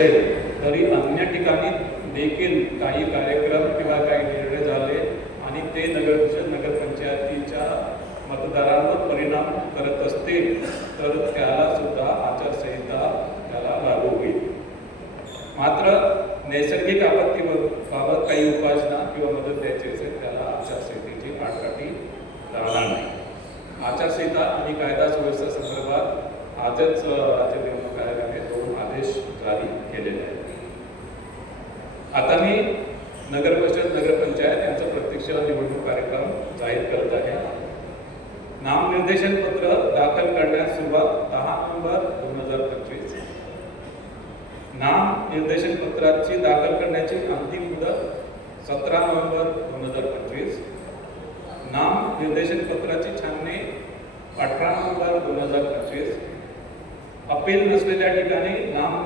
तरी अन्य ठिकाणी देखील काही कार्यक्रम किंवा काही निर्णय झाले आणि ते नगर नगरपंचायतीच्या मतदारांवर परिणाम करत असतील तर त्याला सुद्धा आचारसंहिता त्याला लागू होईल. मात्र नैसर्गिक आपत्तीबाबत काही उपाययोजना किंवा मदत द्यायची असेल त्याला आचारसंहितेची पाठकाठी राहणार नाही. आचारसंहिता आणि कायदा सुव्यवस्था संदर्भात आजच जारी केलेले आहेत. आता मी नगर परिषद नगरपंचायत यांचा प्रत्यक्ष निवडणूक कार्यक्रम जाहीर करत आहे. नामनिर्देशन पत्र दाखल करण्यास सुरुवात दहा नोव्हेंबर दोन हजार पंचवीस. नाम निर्देशन पत्राची दाखल करण्याची अंतिम मुदत सतरा नोव्हेंबर दोन हजार पंचवीस. नाम निर्देशन पत्राची छाननी अठरा नोव्हेंबर दोन हजार पंचवीस. अपील नसलेल्या ठिकाणी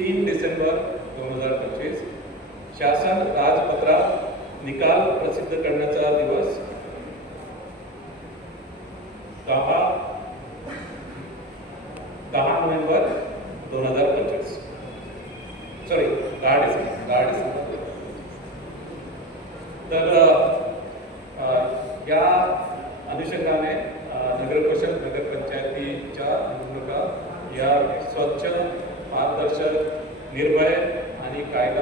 तीन हज़ार पंचवीस, शासन राजपत्रात निकाल प्रसिद्ध करण्याचा दिवस. दहा दहा नोव्हेंबर दोन हज़ार पंचवीस. सॉरी दहा डिसेंबर दहा डिसेंबर. तर या अनुषंगाने नगर परिषद नगरपंचायतीच्या निर्भय आणि कायदा